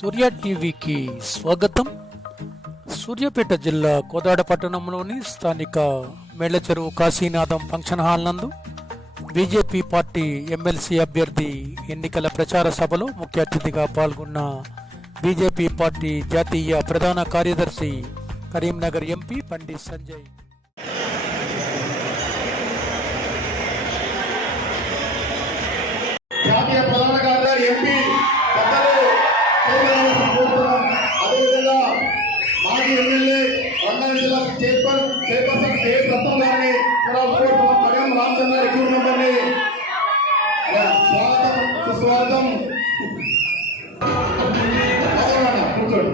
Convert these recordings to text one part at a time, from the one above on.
సూర్య టీవీకి స్వాగతం. సూర్యాపేట జిల్లా కోదాడ పట్టణంలోని స్థానిక మేళ్లచెరువు కాశీనాథం ఫంక్షన్ హాల్ నందు బీజేపీ పార్టీ ఎమ్మెల్సీ అభ్యర్థి ఎన్నికల ప్రచార సభలో ముఖ్య అతిథిగా పాల్గొన్న బీజేపీ పార్టీ జాతీయ ప్రధాన కార్యదర్శి కరీంనగర్ ఎంపీ బండి సంజయ్ జాతీయ ప్రధాన కార్యదర్శి ఎంపీ అదేవిధంగా మాజీ ఎమ్మెల్యే రంగారెడ్డి జిల్లా చైర్పర్సన్ రత్నం గారిని కూడా కోరుతున్నాం. కడియం రామచంద్ర ఎగ్జిక్యూటివ్ మెంబర్ని స్వాగతం సుస్వాగతం. కూర్చోండి.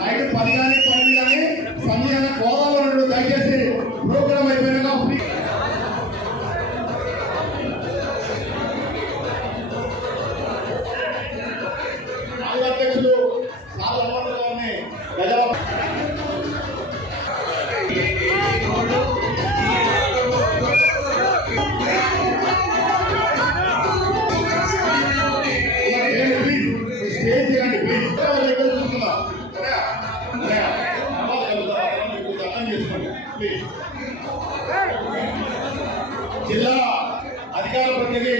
నైట్ 10 కానీ 12 కానీ సంధ్య కోదాలో దయచేసి ప్రోగ్రామ్ అయిపోయినాక అధ్యక్షులు గారిని స్టేజ్ చేయండి ప్లీజ్. జిల్లా అధికార ప్రతినిధి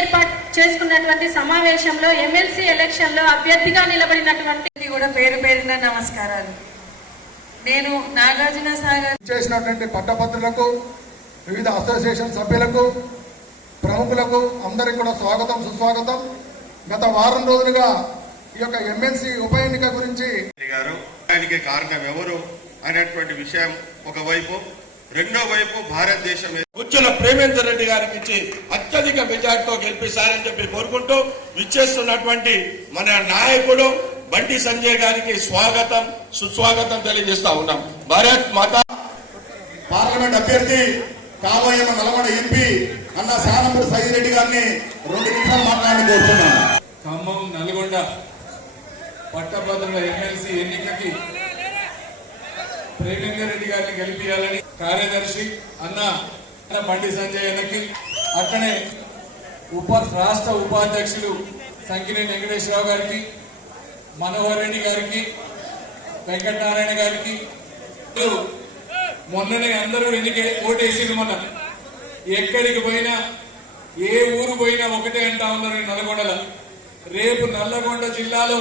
ఏర్పాటు చేసుకున్నటువంటి సమావేశంలో ఎమ్మెల్సీ ఎలక్షన్ లో అభ్యర్థిగా నిలబడినటువంటి కూడా పేరు పేరున నమస్కారాలు. నేను నాగార్జున సాగర్ చేసినటువంటి పట్టభద్రులకు, వివిధ అసోసియేషన్ సభ్యులకు, ప్రముఖులకు అందరికీ కూడా స్వాగతం సుస్వాగతం. గత వారం రోజులుగా ఈ యొక్క ఎమ్మెల్సీ ఉప ఎన్నిక గురించి ఆయనకి కారణం ఎవరు అనేటువంటి విషయం ఒకవైపు, రెండో వైపు భారతదేశం గుజ్జల ప్రేమేందర్ రెడ్డి గారికి ఇచ్చి అత్యధిక మెజార్టీతో గెలిపిస్తారని చెప్పి కోరుకుంటూ విచ్చేస్తున్నటువంటి మన నాయకుడు బండి సంజయ్ గారికి స్వాగతం సుస్వాగతం తెలియజేస్తా ఉన్నాం. భారత్ మాతా. పార్లమెంట్ అభ్యర్థి కాబోయే నల్గొండ ఎంపీ అన్న సానంపూర్ సైదిరెడ్డి గారిని 2 నిమిషాలు మాట్లాడి కోరుతున్నాను. ఖమ్మం నల్గొండ పట్టభద్రుల ఎమ్మెల్సీ ఎన్నికకి ప్రేమేందర్ రెడ్డి గారిని గెలిపించాలని కార్యదర్శి అన్న బండి సంజయ్ అన్నకి, అట్లనే రాష్ట్ర ఉపాధ్యక్షులు సంకినేని వెంకటేశ్వరరావు గారికి, మనోహర్ రెడ్డి గారికి, వెంకటనారాయణ గారికి, మొన్ననే అందరూ ఓటేసింది. మొన్న ఎక్కడికి పోయినా ఏ ఊరు పోయినా ఒకటే అంటా ఉన్నారు ఈ నల్గొండలో. రేపు నల్లగొండ జిల్లాలో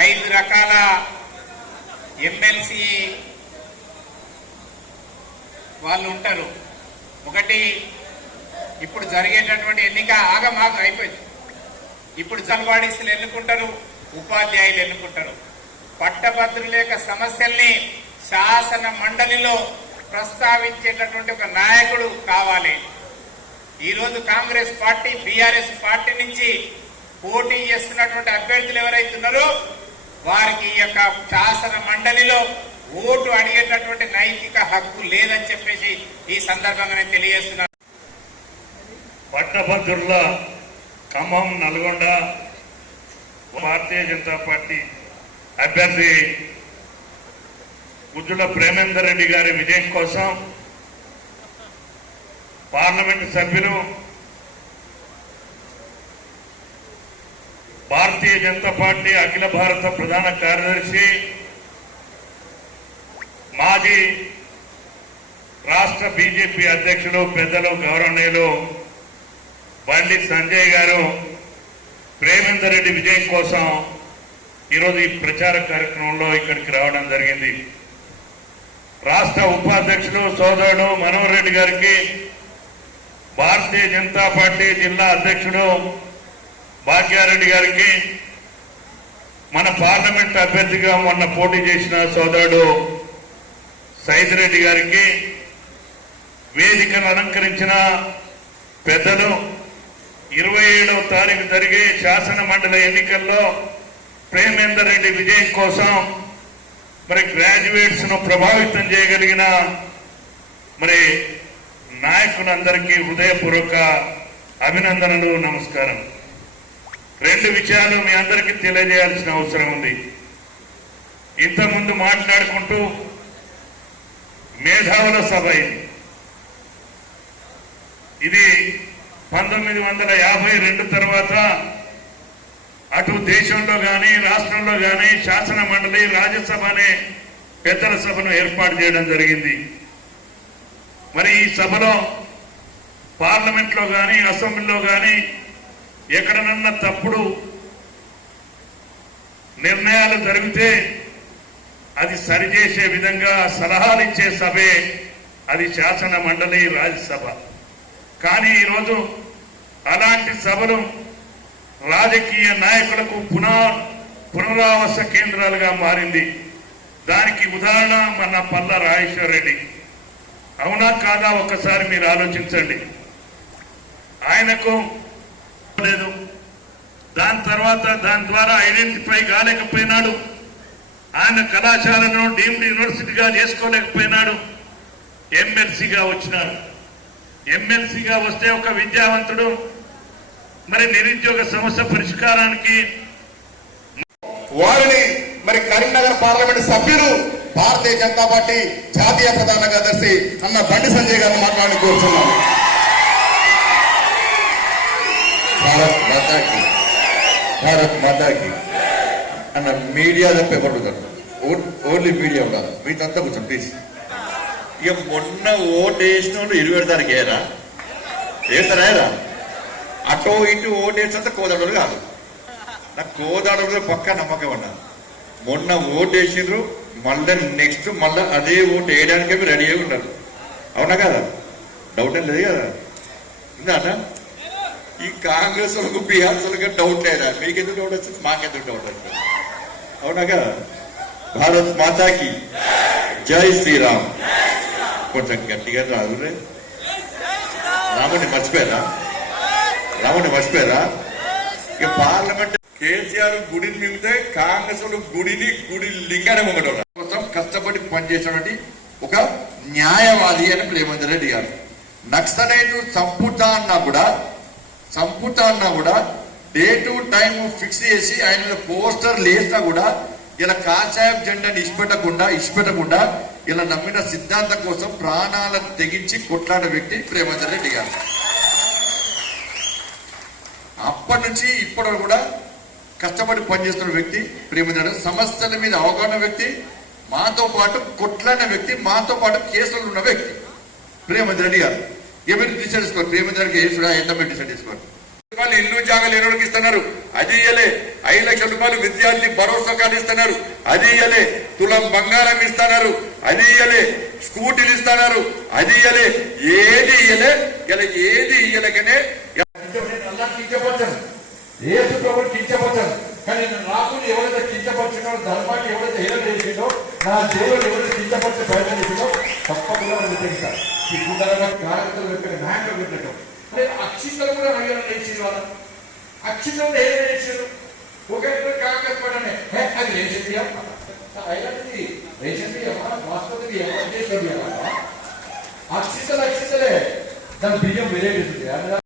5 రకాల ఎమ్మెల్సీ వాళ్ళు ఉంటారు. ఒకటి, ఇప్పుడు జరిగేటటువంటి ఎన్నిక ఆగమాగం అయిపోయింది. ఇప్పుడు జన్వాడీసులు ఎన్నుకుంటారు, ఉపాధ్యాయులు ఎన్నుకుంటారు. పట్టభద్రుల యొక్క సమస్యల్ని శాసన మండలిలో ప్రస్తావించేటటువంటి ఒక నాయకుడు కావాలి. ఈరోజు కాంగ్రెస్ పార్టీ, బీఆర్ఎస్ పార్టీ నుంచి పోటీ చేస్తున్నటువంటి అభ్యర్థులు ఎవరైతున్నారో వారికి ఈ యొక్క శాసన మండలిలో ఓటు అడిగేటటువంటి నైతిక హక్కు లేదని చెప్పేసి ఈ సందర్భంగా నేను తెలియజేస్తున్నాను. పట్టభద్రుల ఖమ్మం నల్గొండ భారతీయ జనతా పార్టీ అభ్యర్థి గుజ్జుల ప్రేమేందర్ రెడ్డి గారి విజయం కోసం పార్లమెంటు సభ్యులు, భారతీయ జనతా పార్టీ అఖిల భారత ప్రధాన కార్యదర్శి, మాజీ రాష్ట్ర బీజేపీ అధ్యక్షులు పెద్దలు గౌరవనీయులు బండి సంజయ్ గారు ప్రేమేందర్ రెడ్డి విజయం కోసం ఈరోజు ఈ ప్రచార కార్యక్రమంలో ఇక్కడికి రావడం జరిగింది. రాష్ట్ర ఉపాధ్యక్షులు సోదరుడు మనోహర్ రెడ్డి గారికి, భారతీయ జనతా పార్టీ జిల్లా అధ్యక్షుడు భాగ్యారెడ్డి గారికి, మన పార్లమెంట్ అభ్యర్థిగా మొన్న పోటీ చేసిన సోదరుడు సైదిరెడ్డి గారికి, వేదికను అలంకరించిన పెద్దలు, 27వ తారీఖు జరిగే శాసన మండలి ఎన్నికల్లో ప్రేమేందర్ రెడ్డి విజయం కోసం మరి గ్రాడ్యుయేట్స్ ను ప్రభావితం చేయగలిగిన మరి నాయకులందరికీ హృదయపూర్వక అభినందనలు, నమస్కారం. 2 విషయాలు మీ అందరికీ తెలియజేయాల్సిన అవసరం ఉంది. ఇంతకుముందు మాట్లాడుకుంటూ మేధావుల సభ ఇది 1952 తర్వాత అటు దేశంలో కానీ రాష్ట్రంలో కానీ శాసన మండలి, రాజ్యసభ అనే పెద్దల సభను ఏర్పాటు చేయడం జరిగింది. మరి ఈ సభలో పార్లమెంట్లో కానీ అసెంబ్లీలో కానీ ఎక్కడనన్నా తప్పుడు నిర్ణయాలు జరిగితే అది సరిచేసే విధంగా సలహాలు ఇచ్చే సభే అది శాసన మండలి, రాజ్యసభ. కానీ ఈరోజు అలాంటి సభలు రాజకీయ నాయకులకు పునరావాస కేంద్రాలుగా మారింది. దానికి ఉదాహరణ మన పల్ల రాజేశ్వర రెడ్డి. అవునా కాదా ఒక్కసారి మీరు ఆలోచించండి. ఆయనకు లేదు, దాని తర్వాత దాని ద్వారా ఐడెంటిఫై కాలేకపోయినాడు. ఆయన కళాశాలను డీమ్డ్ యూనివర్సిటీగా చేసుకోలేకపోయినాడు. ఎమ్మెల్సీగా వచ్చినారు. ఎమ్మెల్సీగా వస్తే ఒక విద్యావంతుడు మరి నిరుద్యోగ సమస్య పరిష్కారానికి వారిని మరి కరీంనగర్ పార్లమెంట్ సభ్యులు భారతీయ జనతా పార్టీ జాతీయ ప్రధాన కార్యదర్శి అన్న బండి సంజయ్ గారిని మాట్లాడి కోరుతున్నాను. భారత్ మాతాకి అన్న మీడియా తప్ప ఎవరు ఓన్లీ మీడియా కాదు, మీదంతా కూర్చోండి ప్లీజ్. ఇక మొన్న ఓటు వేసిన వాళ్ళు 20 తారీఖు వేస్తారా? అటో ఇటు ఓటు వేసినంత కోదాడలు కాదు. నాకు కోదాడలో పక్కా నమ్మకం అన్నా. మొన్న ఓటు వేసిండ్రు, మళ్ళీ నెక్స్ట్ మళ్ళీ అదే ఓటు వేయడానికే మీరు రెడీ అయి ఉన్నారు. అవునా కదా? డౌట్ ఏం లేదు కదా? ఉందా అన్న? ఈ కాంగ్రెస్ వాళ్ళకు బీహార్స్ వాళ్ళకి డౌట్ లేదా? మీకెందుకు డౌట్ వచ్చింది, మాకెందుకు డౌట్ వచ్చింది? అవునా కదా? భారత్ మాతాకి జై శ్రీరామ్. కొంచెం గట్టిగా రాదురే. రాముడిని మర్చిపోయారా? ఇక పార్లమెంట్ కేసీఆర్ గుడిని మిగితే కాంగ్రెస్ వాళ్ళు గుడి లింగాన్ని ముంగట కోసం కష్టపడి పనిచేసినటువంటి ఒక న్యాయవాది అని రేవంత్ రెడ్డి గారు. నక్సలైట్ చంపుతా అన్నా కూడా డే టు టైం ఫిక్స్ చేసి ఆయన పోస్టర్ లేసినా కూడా ఇలా కాషాయం జెండాని ఇష్టపెట్టకుండా ఇలా నమ్మిన సిద్ధాంతం కోసం ప్రాణాలను తెగించి కొట్లాడే వ్యక్తి రేవంత్ రెడ్డి గారు. అప్పటి నుంచి ఇప్పటి కూడా కష్టపడి పనిచేస్తున్న వ్యక్తి రేవంత్ రెడ్డి. సమస్యల మీద అవగాహన వ్యక్తి, మాతో పాటు కొట్లాడిన వ్యక్తి, మాతో పాటు కేసులు ఉన్న వ్యక్తి రేవంత్ రెడ్డి గారు. ఎవరు డిసైడ్ చేసుకోరు, రేవంత్ రెడ్డికి ఎంత డిసైడ్ చేసుకోరు. ఇల్లు జాగాలు ఎన్నోకి ఇస్తున్నారు, అది ఇయ్యలే. 5 లక్షల రూపాయలు విద్యార్థి భరోసా కార్డు ఇస్తున్నారు, అది ఇయ్యలే. తులం బంగారం ఇస్తున్నారు, అది ఇయ్యలే. స్కూటీలు ఇస్తున్నారు, అది ఇయ్యలే. ఏది ఇయ్యలే. ఇలా ఏది ఇయ్యలేకనే కించపరచను. కానీ రాకుని ఎవరైతే కించపరిచినో, ధర్మాన్ని ఎవరైతే హేళన చేసిందో, నా దేవుడు ఎవరైతే కించపరిచే ప్రయత్నం చేసిందో తప్పకుండా తెలుస్తారు. ఈ గుండెల కార్యకర్తలు పెట్టిన నాయకులు పెట్టడం అంటే అక్షింతలు కూడా హేళన చేసింది. వాళ్ళ అక్షింతలు హేళన చేసారు. ఒకరి కాంగ్రెస్ పడనే అది రేషన్ వాస్తవానికి ఎవరు చేసేది అక్షింతలే. దాని బియ్యం వేరే